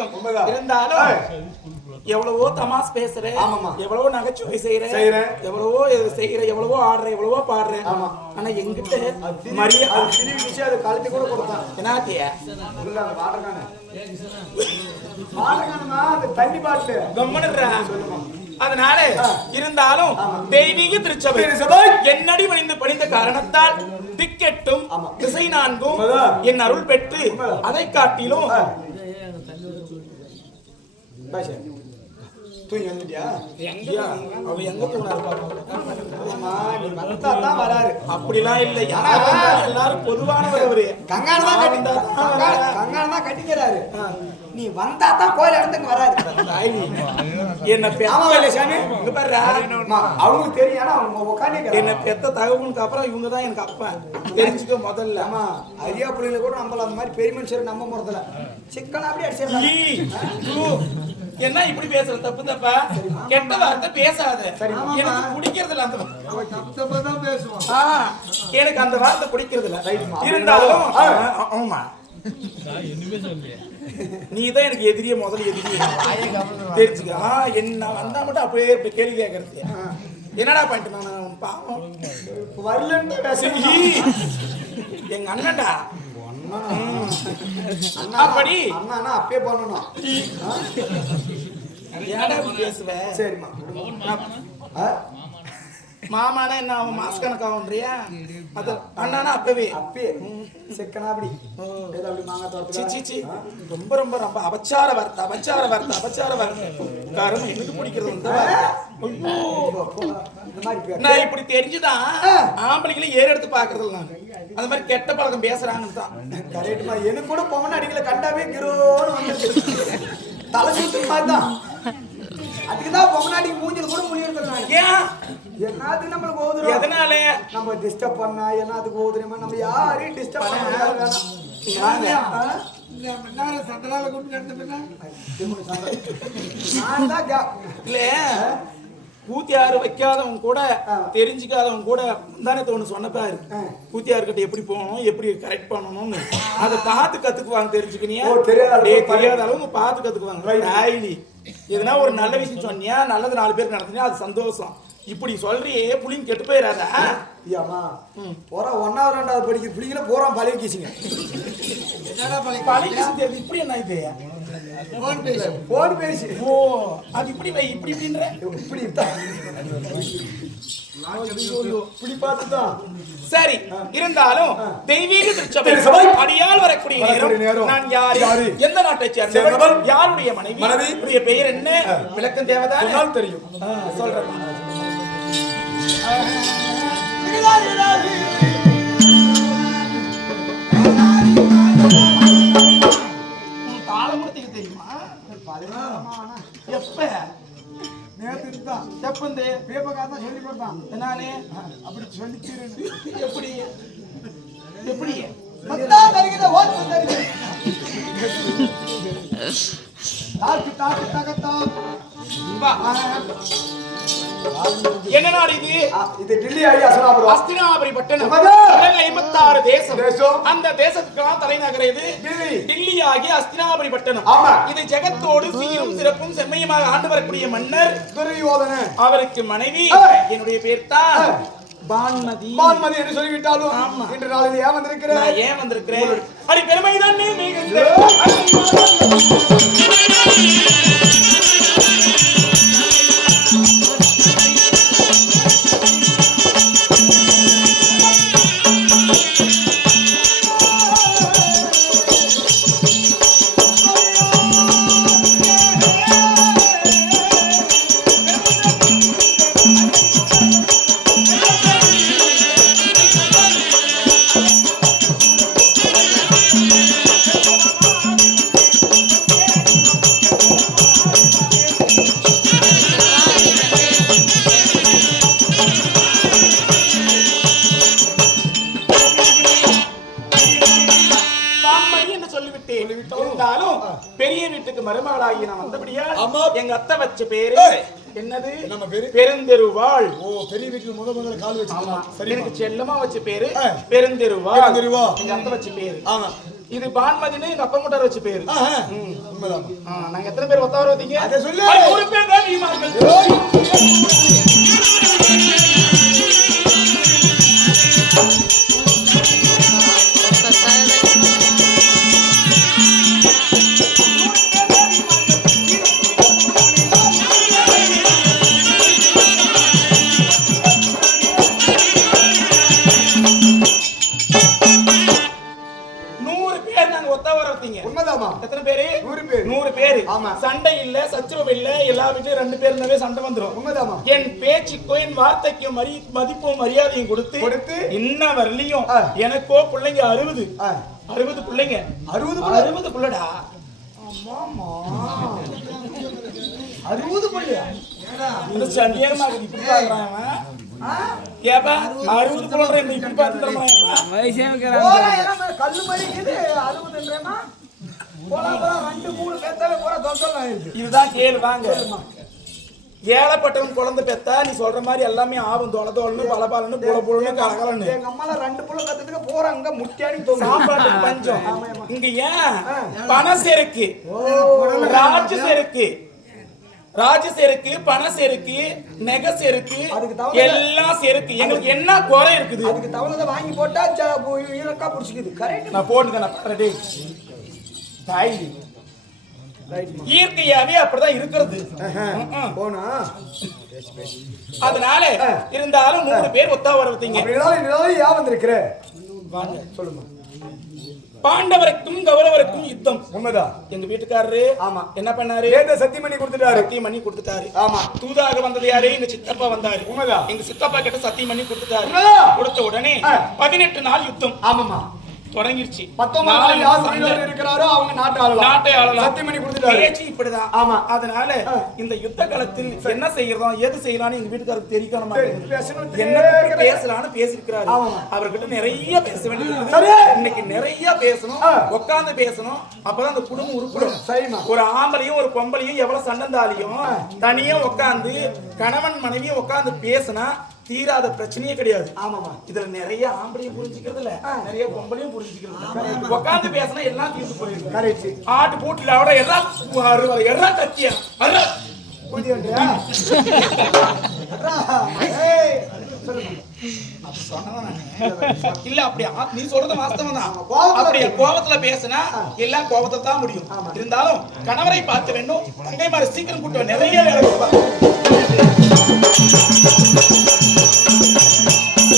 வணக்கம். இருந்தாலும் எவ்வளவோ தமாஸ் பேசுறேன், எவ்வளவோ நகைச்சுவை செய்யறேன், எவ்வளவோ செய்யறேன், எவ்வளவோ ஆடுறேன், எவ்வளவோ பாடுறேன். ஆனா எங்கிட்ட மரியாதை விஷயம் அதை கழுத்து கூட கொடுத்தான். என்னாத்தியா தண்ணி பாட்டு கம்மனுறா. அதனால இருந்தாலும் தெய்வீக திருச்சபை என்னடி பணிந்த காரணத்தால் திக்கெட்டும் திசை நான்கும் என் அருள் பெற்று அதை காட்டிலும் அப்படிலாம் இல்ல. எல்லாரும் பொதுவானவர் அவரு. கங்காணதான் கட்டிக்கிறாரு. நீ வந்தா தான் கோயில் இடத்துக்கு வராது. என்ன அவங்களுக்கு தெரியும். என்ன பெத்த தகவலுக்கு அப்புறம் இவங்கதான் எனக்கு அப்பா தெரிஞ்சுக்க முதல்ல. ஆமா அரியா பிள்ளைல கூட நம்மள அந்த மாதிரி பெரிய மனுஷர் நம்ப முறதுல சிக்கன் அப்படி அடிச்சு என்ன இப்படி பேசுற? தப்பு தப்பா கெட்ட வார்த்தை பேசாத. எனக்கு பிடிக்கிறது இல்ல அந்த எனக்கு அந்த வார்த்தை பிடிக்கிறது இல்ல. இருந்தாலும் ஆமா நீதான் எனக்கு எதிரிய முதல்ல எதிரிய தெரிஞ்சுக்க. என்ன வந்தா மட்டும் அப்படியே கேள்வி கேட்கறது. என்னடா பண்ணிட்டு நான் பாவம் வரலன்னு எங்க அண்ணன்டா அப்படி அண்ணா அப்பயே பண்ணணும். ஏடா பேசுவேன்? சரிம்மா மாமானா என்ன அவன் மாச கணக்காகுன்றியா? அது அண்ணானா அப்பவே செக்கனா அப்படி ரொம்ப ரொம்ப ரொம்ப அபச்சார வார்த்தை காரணம் எனக்கு பிடிக்கிறது வந்து நான் இப்படி தெரிஞ்சுதான் ஆம்பளைங்களும் ஏறு எடுத்து பாக்குறது. நான் அந்த மாதிரி கெட்ட பழக்கம் பேசுறாங்கன்னு தான். கரெக்டுமா. எனக்கு கூட பொம்மன் அடிக்கல கண்டாவே கிரோன்னு வந்து தலை சுத்து மாதிரிதான். அதுக்குதான் பொம்மநாடி மூஞ்சில கூட முடிவு எடுத்துறாங்க. ஏன் என்னத்துக்கு நம்மளுக்கு ஓதுறோம்? எதனால நம்ம டிஸ்டர்ப் பண்ணா என்னத்துக்கு ஓதுறோமா? நம்ம யாரையும் டிஸ்டர்ப் பண்ண கூத்தியாரு வைக்காதவங்க கூட தெரிஞ்சுக்காதவங்க கூட தானே தோணு சொன்னப்பாரு. கூத்தியார்கிட்ட எப்படி போகணும், எப்படி கரெக்ட் பண்ணணும்னு அதை பார்த்து கத்துக்குவாங்க. தெரிஞ்சுக்கினியா? தெரியாத அளவுக்கு பார்த்து கத்துக்குவாங்க. எதுனா ஒரு நல்ல விஷயம் சொன்னியா, நல்லது 4 பேருக்கு நடத்தினா அது சந்தோஷம். இப்படி சொல்றியே புள்ளிங்க கெட்டு போயிடாதா? போறா 1வது 2வது படிக்கிற புள்ளிங்கள போறான் பழைய கீசிங்க. இப்படி என்ன இது? போன் பேசி ஓ அது இப்படி வை இப்படி இப்படின்ற இப்படி இப்படி பார்த்துதான் சரி. இருந்தாலும் தெய்வீக திருச்சபை அடியால் வரக்கூடிய நேரம் நான் யாரு, எந்த நாட்டை சேர்ந்தவர், யாருடைய மனைவி, பெயர் என்ன, விளக்கம் தேவைதான் தெரியும் சொல்றேன். தாளமுடத்துக்கு தெரியுமா? எப்ப நேத்து தான் எப்பந்து பேப்பகாரதான் சொல்லி கொடுத்தான். என்னாலே அப்படி சொல்லிக்கிறேன். எப்படி எப்படி என்ன நாடு இது? இது டெல்லி அஸ்தினாபுரி பட்டணம். 56 தேசம். அந்த தேசத்துக்கெல்லாம் தலைநகர் இது டெல்லி ஆகிய அஸ்தினாபுரி பட்டணம். இது ஜெகத்தோடு சீரும் சிறப்பும் செம்மையுமாக ஆண்டு வரக்கூடிய மன்னர் துரியோதனன். அவருக்கு மனைவி என்னுடைய பேர் தான் பான்மதி. பான்மதி என்று சொல்லிவிட்டாலும் இன்று நாளில் ஏன் வந்திருக்கிறேன்? நான் ஏன் வந்திருக்கிறேன்? அடி பெருமைதான் மிகுந்த பெரிய வீட்டுக்கு மருமகளாகி நான் வந்தபடியா எங்க அத்தை வச்ச பேரு என்னது? நம்ம பேரு பெருந்தெருவாள். ஓ பெரிய வீட்டுக்கு மருமகளை கால் வச்சு எனக்கு செல்லமா வச்ச பேரு பெருந்தெருவாள். எங்க அத்தை வச்ச பேரு. இது பான்மதினு எங்க அப்பா முட்டார் வச்சு பேரு. உண்மைதான். நாங்க எத்தனை பேர் ஒத்தவர வந்தீங்க? அதை சொல்லு. 100 பேர் தான் நீங்க. எத்தனை பேரு? 100 பேரு. சண்டை இல்ல, சச்சரவு இல்ல, எல்லா வீட்லயும் 2 பேர் இருந்தாவே சண்டை வந்துரும். என் பேச்சுக்கோ என் வார்த்தைக்கு மதிப்பும் மரியாதையும் கொடுத்து இன்ன வரலையும் எனக்கோ பிள்ளைங்க 60 பிள்ளைங்க. 60 பிள்ளைடா. 60 பிள்ளையா? சண்டியமா இப்படி பாக்குறான். ஏப்பா 60 பிள்ளை இப்படி பார்த்து கல்லு மறிக்குது 60ன்றேமா? இதுதான் கேளு வாங்க. ஏழப்பட்டவன் குழந்தை பெத்தா நீ சொல்ற மாதிரி எல்லாமே ஆகும். தொலை பலபாலன்னு புல புலன்னு கலகலன்னு. எங்க அம்மால 2 புள்ள கத்துக்கு போறாங்க முட்டியாடி சாப்பாட்டுக்கு பஞ்சம். இங்க ஏன் பணம் செருக்கு, ராஜ செருக்கு, பண செருக்கு, நெக செருக்கு, எல்லாம் செருக்கு. எங்களுக்கு என்ன குறை இருக்குது? அதுக்கு தவணை வாங்கி போட்டா ஈரக்கா புடிச்சுக்குது. கரெக்ட். நான் போட்டுக்கிறேன். இயற்கையாவே அப்படிதான் இருக்கிறது. அதனால இருந்தாலும் 100 பேர் ஒத்தா வரவீங்க. வந்திருக்கிற சொல்லுமா. பாண்டவருக்கும் கௌரவருக்கும் யுத்தம். உண்மைதான். எங்க வீட்டுக்காரரு என்ன பண்ணாரு? சத்தியமணி கொடுத்துட்டாரு. ஆமா. தூதாக வந்தது யாரு? எங்க சித்தப்பா வந்தாரு. உண்மைதான். எங்க சித்தப்பா கிட்ட சத்தியமணி கொடுத்துட்டாரு. கொடுத்த உடனே 18 நாள் யுத்தம். ஆமாமா தொடங்கிருச்சு. 19 யார் இருக்கிறாரோ அவங்க நாட்டை ஆளலாம். சத்தியமணி கொடுத்துட்டாரு. பேச்சு இப்படிதான். ஆமா. அதனால இந்த யுத்த காலத்தில் என்ன செய்யறோம் எது செய்யலாம்னு எங்க வீட்டுக்காரருக்கு தெரிவிக்க மாட்டேங்குது. என்ன பேசலாம்னு பேசிருக்கிறாரு. அவர்கிட்ட நிறைய பேச வேண்டியது. இன்னைக்கு நிறைய பேசணும், உட்கார்ந்து பேசணும். அப்பதான் அந்த குடும்பம் உருப்படும். ஒரு ஆம்பளையும் ஒரு பொம்பளையும் எவ்வளவு சண்டந்தாலையும் தனியா உட்கார்ந்து கணவன் மனைவியும் உட்கார்ந்து பேசினா தீராத பிரச்சனையே கிடையாது. ஆமாமா. இதுல நிறைய ஆம்பளையும் புரிஞ்சுக்கிறது இல்ல, நிறைய பொம்பளையும் புரிஞ்சுக்கிறது. உட்கார்ந்து பேசினா எல்லாம் தீர்ந்து போயிருக்கு. ஆட்டு பூட்டில அவட எல்லாம் கத்தியா இல்ல அப்படியா? நீ சொல்றது வாஸ்தவம் தான். அப்படியே கோபத்துல பேசினா எல்லாம் கோபத்துல தான் முடியும். இருந்தாலும் கணவரை பார்த்து வேண்டும். தங்கை மாதிரி சீக்கிரம் கூட்ட நிறைய